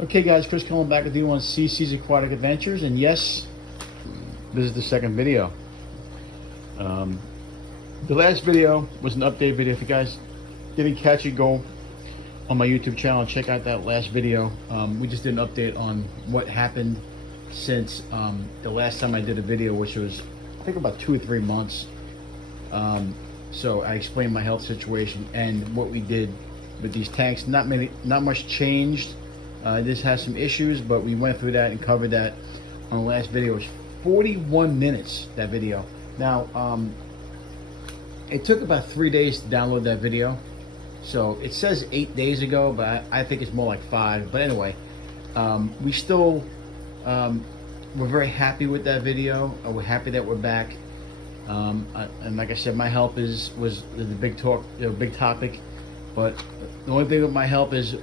Okay guys, Chris coming back with you on CC's Aquatic Adventures, and yes, this is the second video. The last video was an update video. If you guys didn't catch it, go on my YouTube channel and check out that last video. We just did an update on what happened since the last time I did a video, which was I think about 2 or 3 months. So I explained my health situation and what we did with these tanks. Not much changed. This has some issues, but we went through that and covered that on the last video. It was 41 minutes, that video. Now, it took about 3 days to download that video. So it says 8 days ago, but I think it's more like 5. But anyway, we still, we're very happy with that video. We're happy that we're back. And like I said, my health was the big talk, big topic. But the only thing with my health is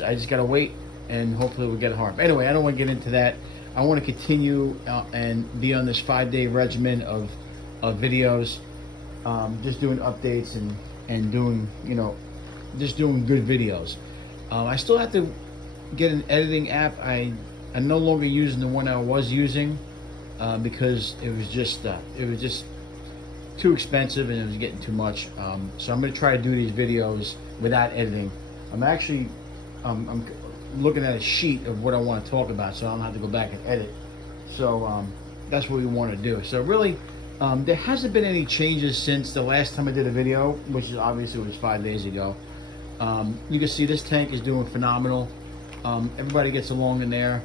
I just gotta wait, and hopefully we'll get it hard. Anyway, I don't want to get into that. I want to continue and be on this 5-day regimen of videos, just doing updates and doing, just doing good videos. I still have to get an editing app. I'm no longer using the one I was using because it was just too expensive and it was getting too much. So I'm going to try to do these videos without editing. I'm looking at a sheet of what I want to talk about, so I don't have to go back and edit. So that's what we want to do. So really, there hasn't been any changes since the last time I did a video, which is obviously was 5 days ago. You can see this tank is doing phenomenal. Everybody gets along in there.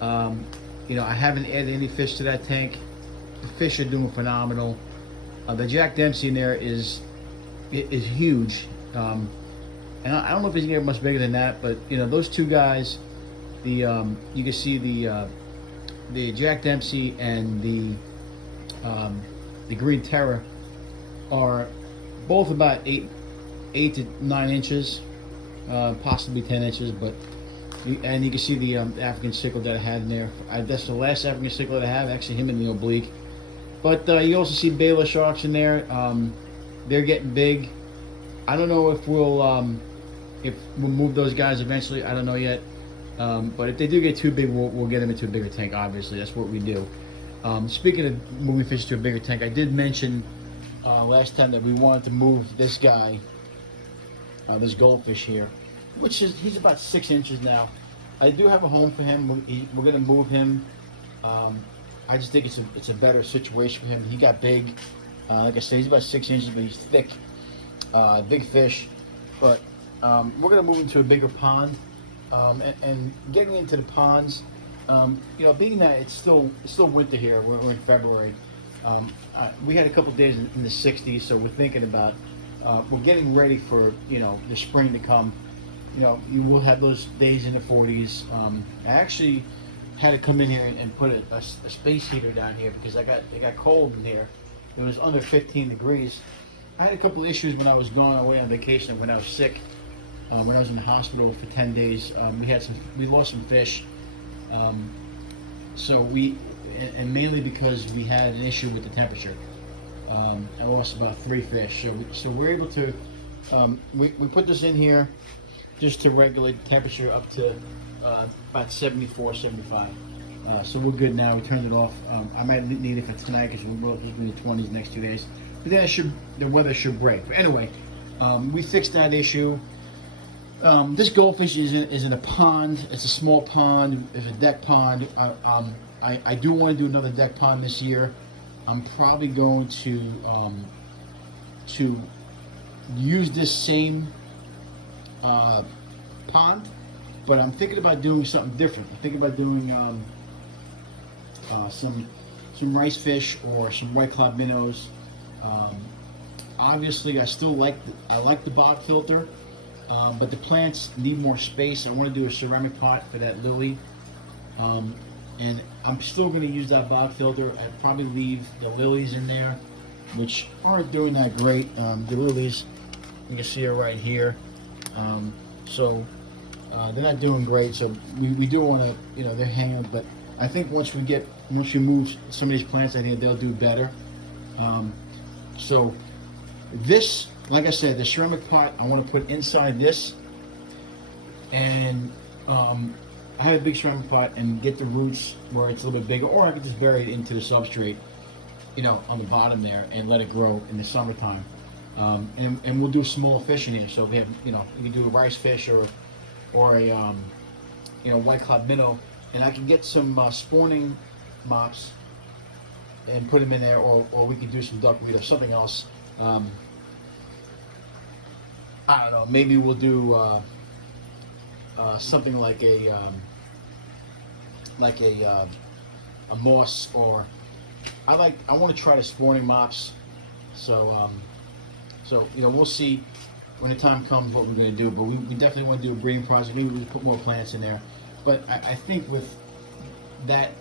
I haven't added any fish to that tank. The fish are doing phenomenal. The Jack Dempsey in there is huge. And I don't know if he's gonna get much bigger than that, but those two guys, you can see the Jack Dempsey and the Green Terror are both about 8 to 9 inches, possibly 10 inches. But and you can see the African cichlid that I had in there. That's the last African cichlid I have. Actually, him in the oblique. But you also see Baylor sharks in there. They're getting big. I don't know if we'll move those guys eventually. I don't know yet. But if they do get too big, we'll get them into a bigger tank. Obviously, that's what we do. Speaking of moving fish to a bigger tank, I did mention last time that we wanted to move this guy, this goldfish here, he's about 6 inches now. I do have a home for him. We're going to move him. I just think it's a better situation for him. He got big. Like I said, he's about 6 inches, but he's thick. Big fish. But we're going to move into a bigger pond. And getting into the ponds, being that it's still winter here, we're in February. We had a couple days in the 60s, so we're thinking about, we're getting ready for, the spring to come. You will have those days in the 40s. I actually had to come in here and put a space heater down here because it got cold in here. It was under 15 degrees. I had a couple issues when I was going away on vacation, when I was sick. When I was in the hospital for 10 days, we lost some fish. So and mainly because we had an issue with the temperature. I lost about 3 fish. So we're able to, we put this in here just to regulate the temperature up to about 74, 75. So we're good now. We turned it off. I might need it for tonight because we're in the 20s next 2 days. But then the weather should break. But anyway, we fixed that issue. This goldfish is in a pond. It's a small pond. It's a deck pond. I do want to do another deck pond this year. I'm probably going to use this same pond, but I'm thinking about doing something different. I'm thinking about doing some rice fish or some white cloud minnows. Obviously, I like the bog filter. But the plants need more space. I want to do a ceramic pot for that lily. And I'm still going to use that bog filter. I'd probably leave the lilies in there, which aren't doing that great. The lilies, you can see her right here. So they're not doing great. So we do want to, they're hanging. But I think once we move some of these plants, I think they'll do better. So like I said, the ceramic pot I want to put inside this, and I have a big ceramic pot and get the roots where it's a little bit bigger, or I could just bury it into the substrate, on the bottom there and let it grow in the summertime. And we'll do small fish in here. So we have, you can do a rice fish or a, white cloud minnow, and I can get some spawning mops and put them in there, or we could do some duckweed or something else. I don't know. Maybe we'll do something like a moss, or I want to try the spawning mops. So we'll see when the time comes what we're going to do. But we definitely want to do a breeding project. Maybe we'll put more plants in there. But I think with that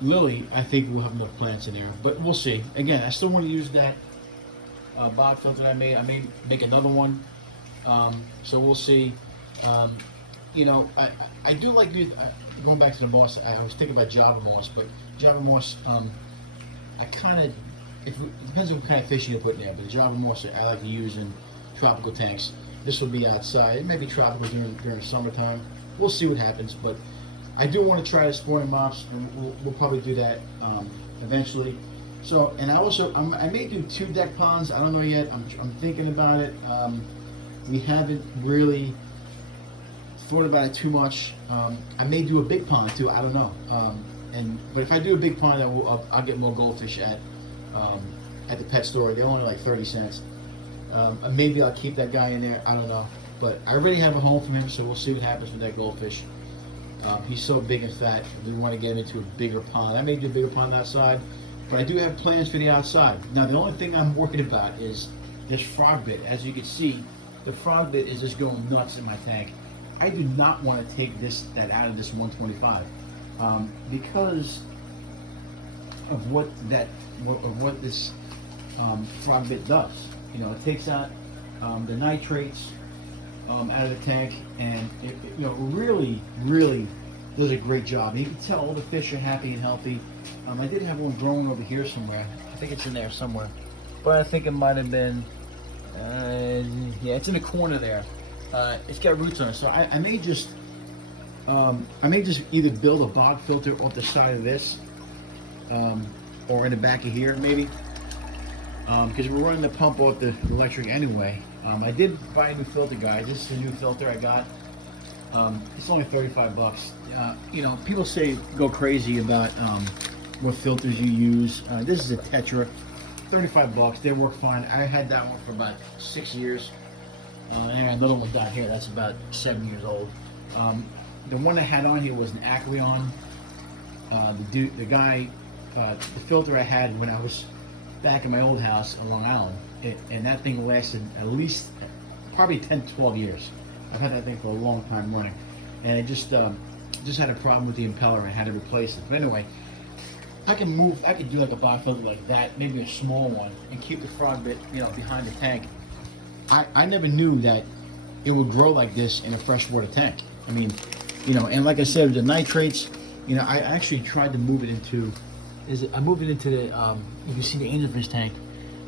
lily, I think we'll have enough plants in there. But we'll see. Again, I still want to use that bog filter that I made. I may make another one. So we'll see. I do like going back to the moss. I was thinking about Java moss, but Java moss, it depends on what kind of fish you put in there. But the Java moss I like to use in tropical tanks. This will be outside. It may be tropical during summertime. We'll see what happens. But I do want to try the spawning mops, and we'll probably do that eventually. So, and I may do 2 deck ponds. I don't know yet. I'm thinking about it. We haven't really thought about it too much. I may do a big pond too. I don't know. But if I do a big pond, I'll get more goldfish at the pet store. They're only like 30 cents. Maybe I'll keep that guy in there. I don't know. But I already have a home for him, so we'll see what happens with that goldfish. He's so big and fat. We want to get him into a bigger pond. I may do a bigger pond outside, but I do have plans for the outside. Now, the only thing I'm worried about is this frog bit. As you can see, the frog bit is just going nuts in my tank. I do not want to take that out of this 125 because of what this frog bit does. It takes out the nitrates out of the tank, and it really does a great job. And you can tell all the fish are happy and healthy. I did have one growing over here somewhere. I think it's in there somewhere, but I think it might have been. Yeah, it's in the corner there. It's got roots on it, so I may just either build a bog filter off the side of this, or in the back of here maybe, because we're running the pump off the electric anyway. I did buy a new filter, guys. This is a new filter I got. It's only 35 bucks. People say go crazy about what filters you use. This is a Tetra, 35 bucks. They work fine. I had that one for about 6 years. And another one down here that's about 7 years old. The one I had on here was an Aquarium. The filter I had when I was back in my old house on Long Island, and that thing lasted at least probably 10 to 12 years. I've had that thing for a long time running, and it just had a problem with the impeller and I had to replace it. But anyway, I could do like a bog filter like that, maybe a small one, and keep the frog bit behind the tank. I never knew that it would grow like this in a freshwater tank. I mean, and like I said, the nitrates, I actually tried to move it into. I moved it into the. You can see the angelfish tank.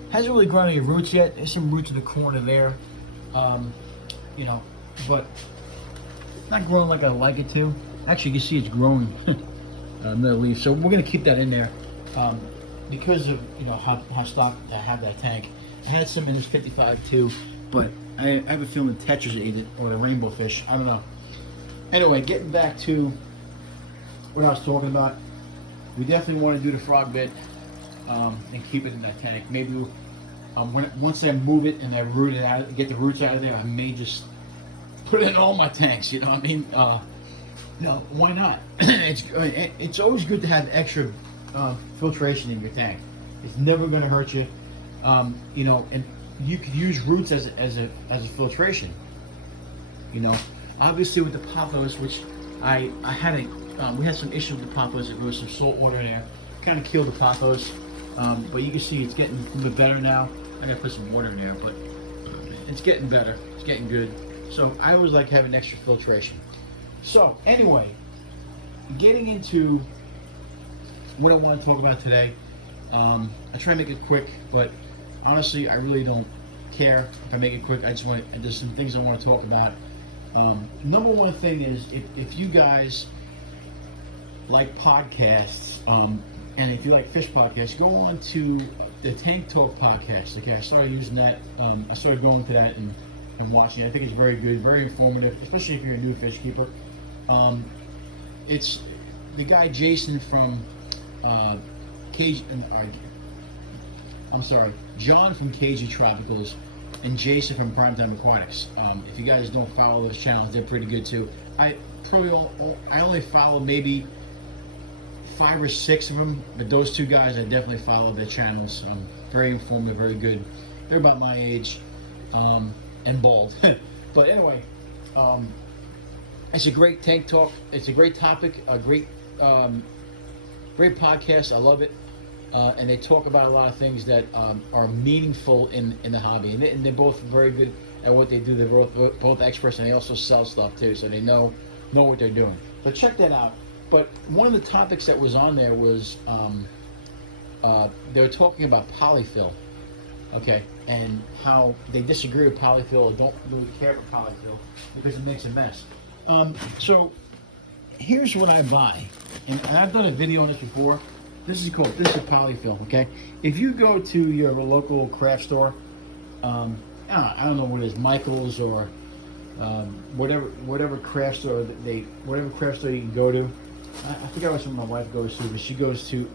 Hasn't really grown any roots yet. There's some roots in the corner there, but not growing like I like it to. Actually, you can see it's growing another leaf. So we're gonna keep that in there because of how stocked I have that tank. I had some in this 55 too, but I have a feeling the tetras ate it, or the rainbow fish. I don't know. Anyway, getting back to what I was talking about, we definitely want to do the frog bit and keep it in that tank. Maybe once I move it and I root it out, get the roots out of there, I may just put it in all my tanks. You know what I mean? Why not? It's always good to have extra filtration in your tank. It's never going to hurt you. And you could use roots as a filtration. Obviously with the pothos, which I had we had some issues with the pothos. There was some salt water in there, kind of killed the pothos. But you can see it's getting a little bit better now. I gotta put some water in there, but it's getting better. It's getting good. So I always like having extra filtration. So anyway, getting into what I want to talk about today. I try to make it quick, but honestly, I really don't care if I make it quick. There's some things I want to talk about. Number one thing is if you guys like podcasts, and if you like fish podcasts, go on to the Tank Talk podcast. Okay, I started using that. I started going to that and watching it. I think it's very good, very informative, especially if you're a new fish keeper. It's the guy Jason from John from KG Tropicals and Jason from Primetime Aquatics. If you guys don't follow those channels, they're pretty good too. I only follow maybe 5 or 6 of them, but those 2 guys I definitely follow their channels. Very informative, very good. They're about my age, and bald. But anyway, it's a great tank talk. It's a great topic, a great podcast. I love it. And they talk about a lot of things that are meaningful in the hobby. And they're both very good at what they do. They're both experts, and they also sell stuff too, so they know what they're doing. So check that out. But one of the topics that was on there was they were talking about polyfill, okay, and how they disagree with polyfill or don't really care for polyfill because it makes a mess. So here's what I buy, and I've done a video on this before. This is polyfill, okay? If you go to your local craft store, I don't know what it is, Michael's or whatever craft store you can go to. I forgot which one my wife goes to, but she goes to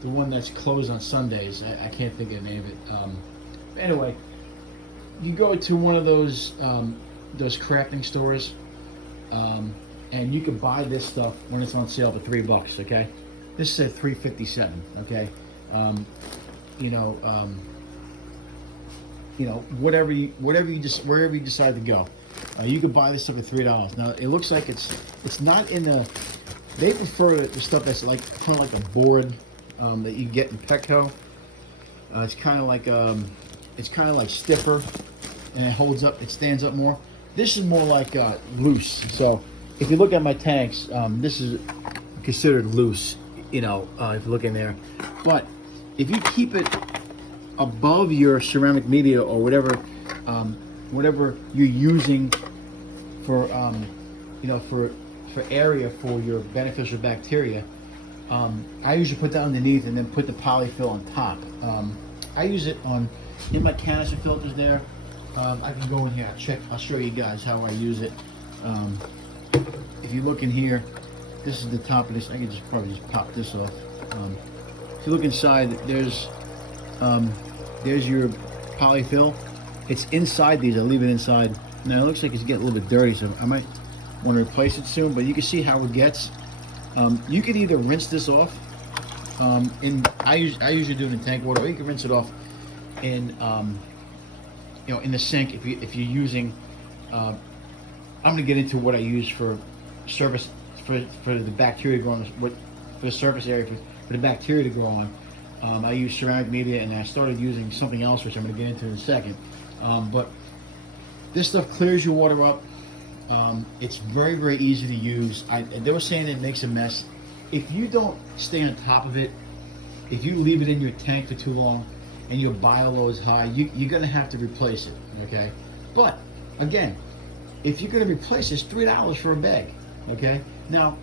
the one that's closed on Sundays. I can't think of the name of it. Anyway, you go to one of those crafting stores, and you can buy this stuff when it's on sale for $3. Okay, this is at $3.57. Okay, wherever you decide to go. You could buy this stuff at $3. Now it looks like it's not in the. They prefer the stuff that's like kind of like a board that you get in Petco. It's kind of like stiffer, and it holds up. It stands up more. This is more like loose. So if you look at my tanks, this is considered loose. If you look in there, but if you keep it above your ceramic media or whatever you're using for for area for your beneficial bacteria, I usually put that underneath and then put the polyfill on top. I use it in my canister filters there. I can go in here, I'll show you guys how I use it. If you look in here, this is the top of this. I can probably just pop this off. If you look inside, there's your polyfill. It's inside these. I leave it inside. Now it looks like it's getting a little bit dirty, so I might want to replace it soon. But you can see how it gets. You can either rinse this off. I usually do it in tank water, or you can rinse it off in in the sink if you're using. I'm going to get into what I use for surface for the bacteria growing, for the surface area for the bacteria to grow on. I use ceramic media, and I started using something else, which I'm going to get into in a second. But this stuff clears your water up. It's very, very easy to use. They were saying it makes a mess. If you don't stay on top of it, if you leave it in your tank for too long and your bio load is high, you're going to have to replace it, okay? But, again, if you're going to replace it, it's $3 for a bag, okay? Now,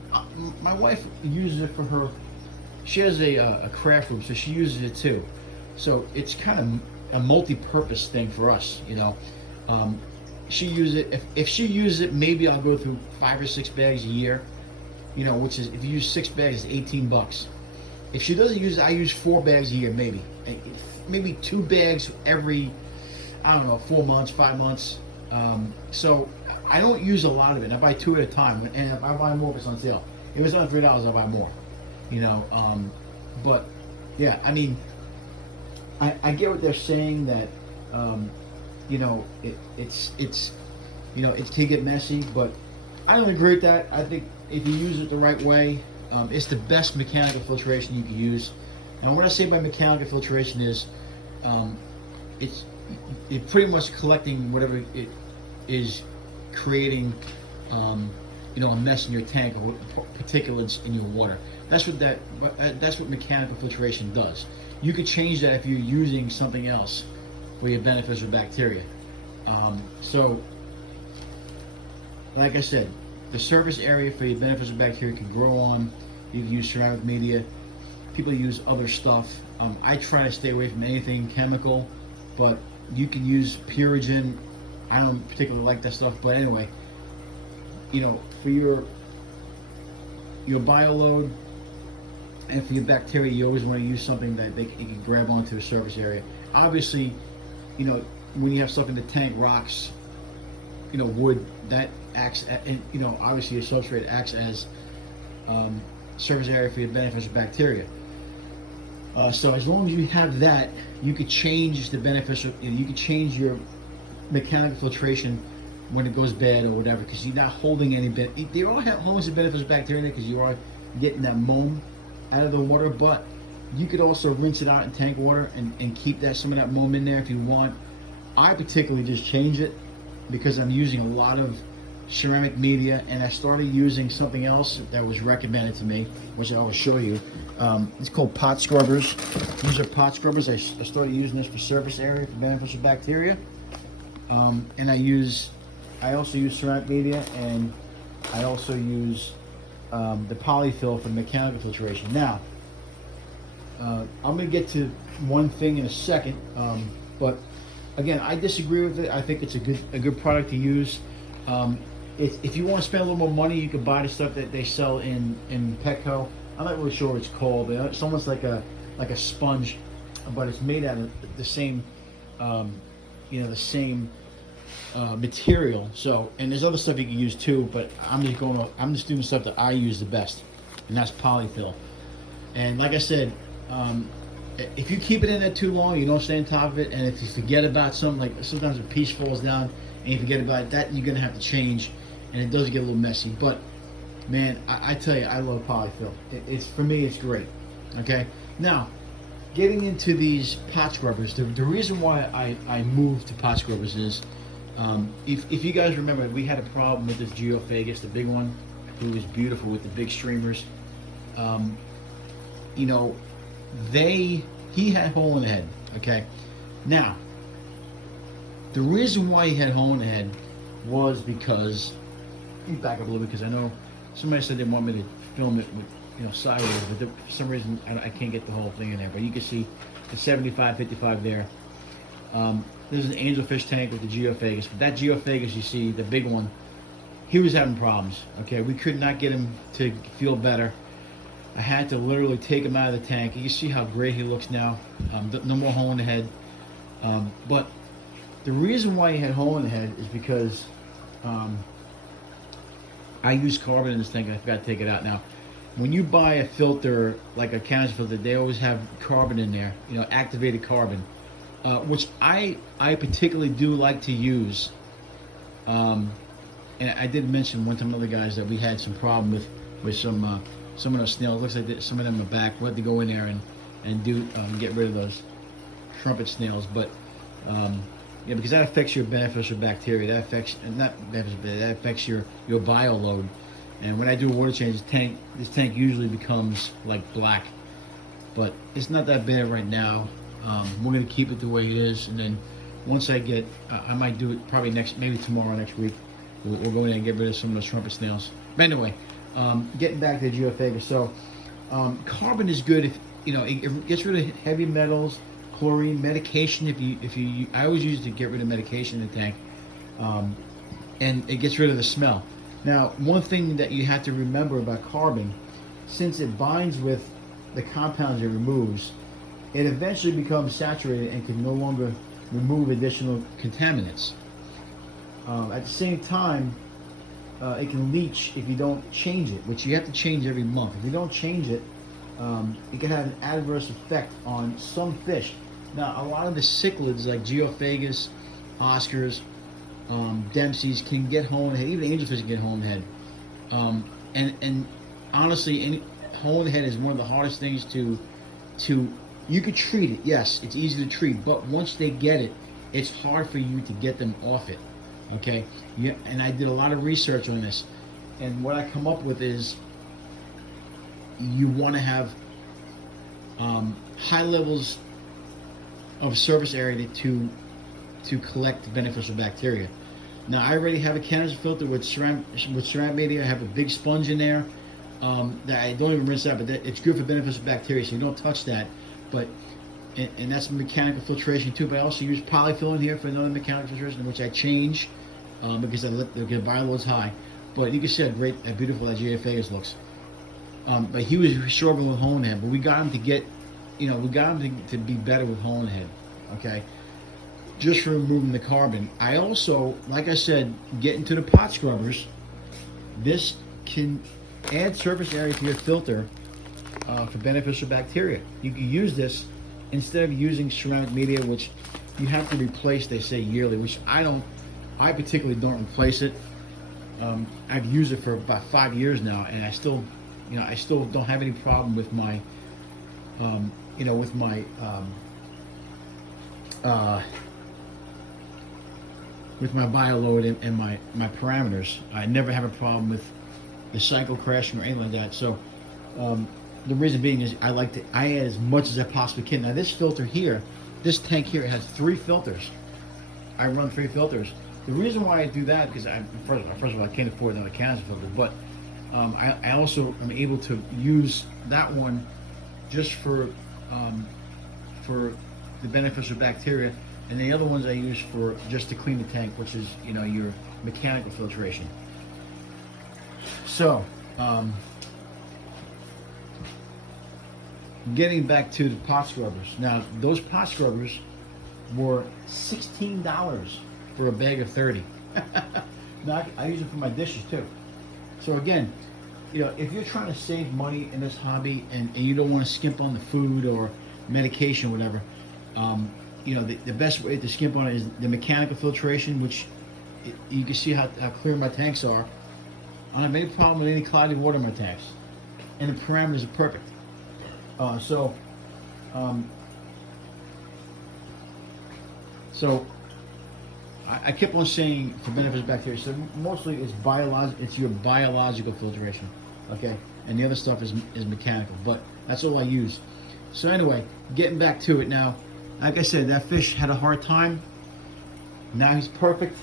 my wife uses it for her. She has a craft room, so she uses it too. So it's kind of a multi-purpose thing for us, She uses it. If she uses it, maybe I'll go through 5 or 6 bags a year, which is, if you use 6 bags, it's $18. If she doesn't use it, I use 4 bags a year, maybe 2 bags every, 4 months, 5 months. So I don't use a lot of it. I buy 2 at a time, and if I buy more, if it's on sale. If it's on $3, I'll buy more. But yeah, I get what they're saying, that it can get messy, but I don't agree with that. I think if you use it the right way, it's the best mechanical filtration you can use. Now, what I say by mechanical filtration is, it's pretty much collecting whatever it is creating, a mess in your tank or particulates in your water. That's what mechanical filtration does. You could change that if you're using something else, for your beneficial bacteria. So, like I said, the surface area for your beneficial bacteria can grow on. You can use ceramic media. People use other stuff. I try to stay away from anything chemical, but you can use Purigen. I don't particularly like that stuff, but anyway, you know, for your bioload and for your bacteria, you always want to use something that it can grab onto the surface area. Obviously, you know, when you have stuff in the tank, rocks, you know, wood, that acts, and you know, obviously your substrate acts as surface area for your beneficial bacteria. So as long as you have that, you could change the beneficial, you could change your mechanical filtration when it goes bad or whatever, because you're not holding any there are holding some beneficial bacteria because you are getting that moam out of the water, but you could also rinse it out in tank water and keep some of that moam in there if you want. I particularly just change it because I'm using a lot of ceramic media, and I started using something else that was recommended to me, which I will show you. It's called pot scrubbers. These are pot scrubbers. I started using this for surface area for beneficial bacteria, and I also use ceramic media, and I also use the polyfill for mechanical filtration. Now, I'm going to get to one thing in a second, but again, I disagree with it. I think it's a good product to use. If you want to spend a little more money, you can buy the stuff that they sell in Petco. I'm not really sure what it's called, but it's almost like a sponge, but it's made out of the same, the same material. So, and there's other stuff you can use too, but I'm just doing stuff that I use the best, and that's polyfill. And like I said, if you keep it in there too long, you don't stay on top of it, and if you forget about something, like sometimes a piece falls down and you forget about it, that you're gonna have to change, and it does get a little messy. But man, I tell you, I love polyfill. It's for me, it's great. Okay, now getting into these pot scrubbers, the reason why I moved to pot scrubbers is, if you guys remember, we had a problem with this Geophagus, the big one, who was beautiful with the big streamers. You know, he had a hole in the head. Okay, now the reason why he had a hole in the head was because, let me back up a little bit, because I know somebody said they want me to film it with, sideways, but for some reason I can't get the whole thing in there. But you can see the 75-55 there. This is an angelfish tank with the Geophagus, but that Geophagus, you see, the big one, he was having problems. Okay, we could not get him to feel better. I had to literally take him out of the tank. You can see how great he looks now. No more hole in the head. But the reason why he had a hole in the head is because I use carbon in this tank, and I forgot to take it out. Now, when you buy a filter, like a canister filter, they always have carbon in there, activated carbon, which I particularly do like to use. And I did mention one time to other guys that we had some problem with some of those snails. Looks like some of them are back. We had to go in there and do get rid of those trumpet snails. But yeah, because that affects your beneficial bacteria. That affects your bioload. And when I do a water change, this tank usually becomes like black. But it's not that bad right now. We're gonna keep it the way it is, and then once I get, I might do it probably maybe tomorrow, next week. We'll go in and get rid of some of those trumpet snails. But anyway, getting back to the Geophagus. So carbon is good if it gets rid of heavy metals, chlorine, medication. If you I always use it to get rid of medication in the tank, and it gets rid of the smell. Now, one thing that you have to remember about carbon, since it binds with the compounds it removes, it eventually becomes saturated and can no longer remove additional contaminants. At the same time, it can leach if you don't change it, which you have to change every month. If you don't change it, it can have an adverse effect on some fish. Now, a lot of the cichlids like Geophagus, Oscars, Dempsey's can get hole in the head. Even angelfish can get hole in the head. And honestly, hole in the head is one of the hardest things to. You could treat it, yes, it's easy to treat, but once they get it, it's hard for you to get them off it. Okay, yeah, and I did a lot of research on this, and what I come up with is you want to have high levels of surface area to to collect beneficial bacteria. Now I already have a canister filter with ceramic media. I have a big sponge in there that I don't even rinse out, but it's good for beneficial bacteria, so you don't touch that. But and that's mechanical filtration too. But I also use polyfill in here for another mechanical filtration, which I change because the bio load's high. But you can see how beautiful that Geophagus looks. But he was struggling with hole in the head, but we got him to get, we got him to be better with hole in the head. Okay, just for removing the carbon. I also, like I said, get into the pot scrubbers. This can add surface area to your filter for beneficial bacteria. You can use this instead of using ceramic media, which you have to replace, they say, yearly, which I particularly don't replace it. I've used it for about 5 years now, and I still don't have any problem with my, with my bio load and my parameters. I never have a problem with the cycle crashing or anything like that. So the reason being is I add as much as I possibly can. Now this filter here, this tank here, has 3 filters. I run 3 filters. The reason why I do that, because first of all, I can't afford another canister filter, but I also am able to use that one just for the beneficial bacteria, and the other ones I use for just to clean the tank, which is your mechanical filtration. So getting back to the pot scrubbers. Now those pot scrubbers were $16 for a bag of 30. Now I use them for my dishes too. So again, if you're trying to save money in this hobby and you don't want to skimp on the food or medication, whatever, the best way to skimp on it is the mechanical filtration, which you can see how clear my tanks are. I don't have any problem with any cloudy water in my tanks, and the parameters are perfect. So I kept on saying for beneficial bacteria. So mostly it's your biological filtration, okay, and the other stuff is mechanical. But that's all I use. So anyway, getting back to it now. Like I said, that fish had a hard time. Now he's perfect.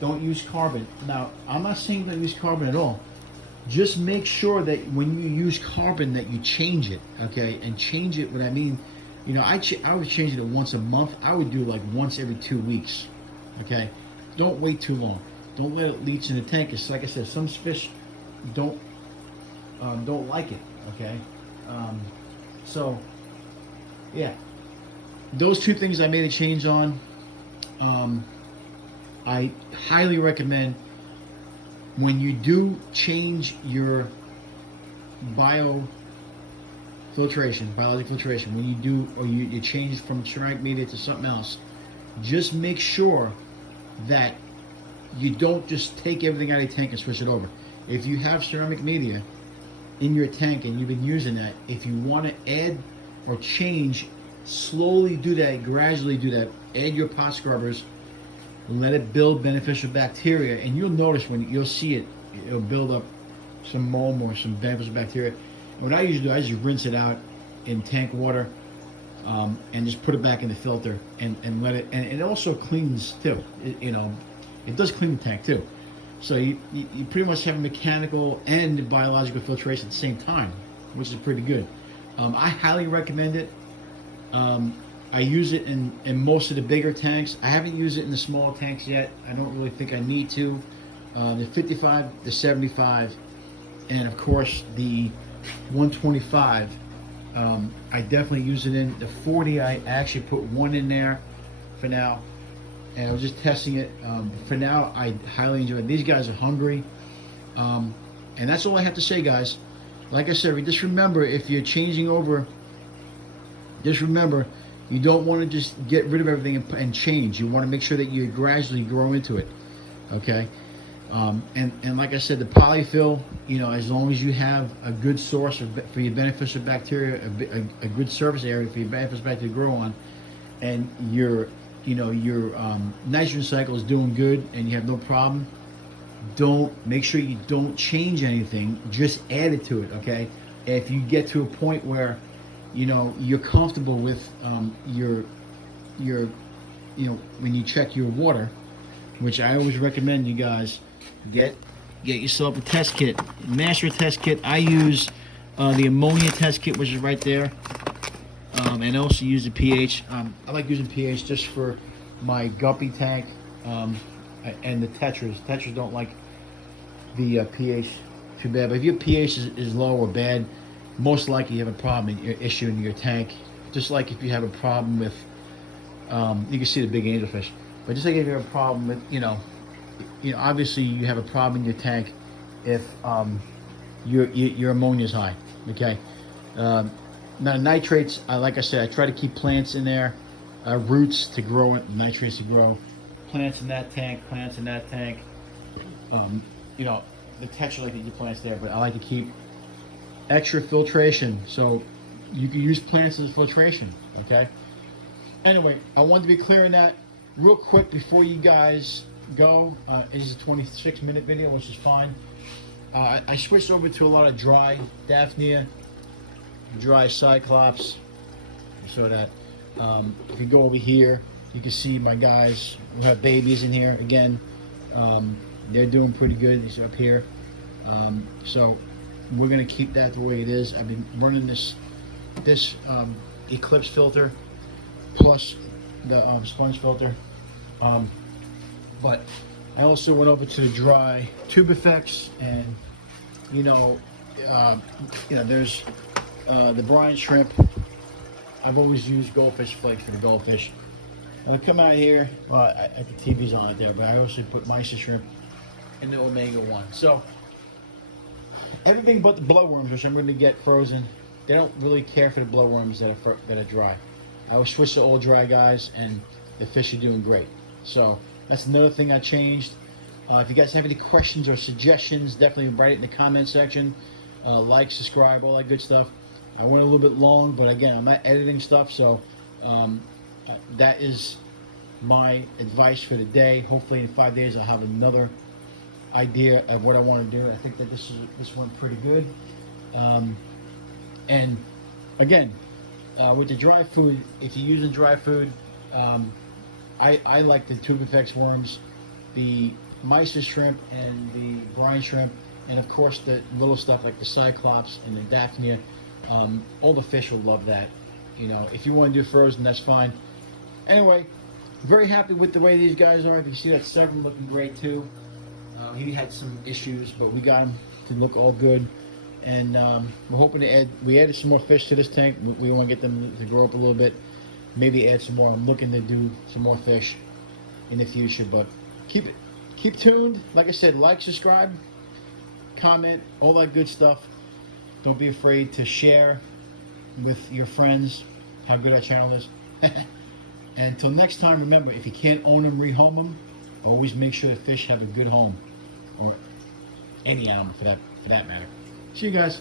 Don't use carbon. Now I'm not saying don't use carbon at all. Just make sure that when you use carbon that you change it, okay? And change it, what I mean, I would change it once a month. I would do like once every 2 weeks, okay? Don't wait too long. Don't let it leach in the tank. It's like I said, some fish don't like it, okay? So yeah, those 2 things I made a change on. I highly recommend, when you do change your biological filtration, when you do, or you change from ceramic media to something else, just make sure that you don't just take everything out of your tank and switch it over. If you have ceramic media in your tank and you've been using that, if you want to add or change, slowly do that, gradually do that. Add your pot scrubbers, let it build beneficial bacteria, and you'll notice you'll see it, it'll build up some mold or some beneficial bacteria. And what I usually do, I just rinse it out in tank water and just put it back in the filter and let it, and it also cleans too. It does clean the tank too. So you pretty much have mechanical and biological filtration at the same time, which is pretty good. I highly recommend it. I use it in most of the bigger tanks. I haven't used it in the smaller tanks yet. I don't really think I need to. The 55, the 75, and of course the 125. I definitely use it in. The 40, I actually put 1 in there for now. And I was just testing it. For now, I highly enjoy it. These guys are hungry. And that's all I have to say, guys. Like I said, just remember, if you're changing over, just remember, you don't want to just get rid of everything and change. You want to make sure that you gradually grow into it, okay? And like I said, the polyfill, as long as you have a good source for your beneficial bacteria, a good surface area for your beneficial bacteria to grow on, and your nitrogen cycle is doing good and you have no problem, make sure you don't change anything. Just add it to it, okay? If you get to a point where you're comfortable with your when you check your water, which I always recommend you guys get yourself a test kit, master test kit. I use the ammonia test kit, which is right there, and also use the pH. I like using pH just for my guppy tank and the tetras. Tetras don't like the pH too bad, but if your pH is low or bad, most likely you have a problem, issue in your tank. Just like if you have a problem with, you can see the big angelfish, but just like if you have a problem with, obviously you have a problem in your tank if your ammonia is high. Okay. Now nitrates, like I said, I try to keep plants in there, roots to grow it, nitrates to grow, plants in that tank, plants in that tank. The tetra like to keep plants there, but I like to keep extra filtration, so you can use plants as filtration. Okay. Anyway, I wanted to be clear on that real quick before you guys go. It is a 26-minute video, which is fine. I switched over to a lot of dry Daphnia, dry Cyclops, so that if you go over here, you can see my guys who have babies in here. Again, they're doing pretty good. These are up here. So we're gonna keep that the way it is. I've been running this Eclipse filter plus the sponge filter, but I also went over to the dry Tubifex, and there's the brine shrimp. I've always used goldfish flakes for the goldfish. And I come out here, the TV's on it there, but I also put Mysis shrimp in the Omega-1. So everything but the blowworms, which I'm going to get frozen. They don't really care for the blowworms that are dry. I will switch to all dry guys, and the fish are doing great. So that's another thing I changed. If you guys have any questions or suggestions, definitely write it in the comment section. Like, subscribe, all that good stuff. I went a little bit long, but again, I'm not editing stuff, so that is my advice for the day. Hopefully in 5 days I'll have another idea of what I want to do. I think that this went pretty good. And again, with the dry food, if you're using dry food, I like the Tubifex worms, the Mysis shrimp, and the brine shrimp, and of course the little stuff like the Cyclops and the Daphnia. All the fish will love that. If you want to do frozen, that's fine. Anyway, very happy with the way these guys are. If you see that Severn looking great too. He had some issues, but we got him to look all good. And we're hoping to we added some more fish to this tank. We want to get them to grow up a little bit. Maybe add some more. I'm looking to do some more fish in the future, but keep tuned. Like I said, like, subscribe, comment, all that good stuff. Don't be afraid to share with your friends how good our channel is. And until next time, remember, if you can't own them, rehome them. Always make sure the fish have a good home, or any animal for that matter. See you guys.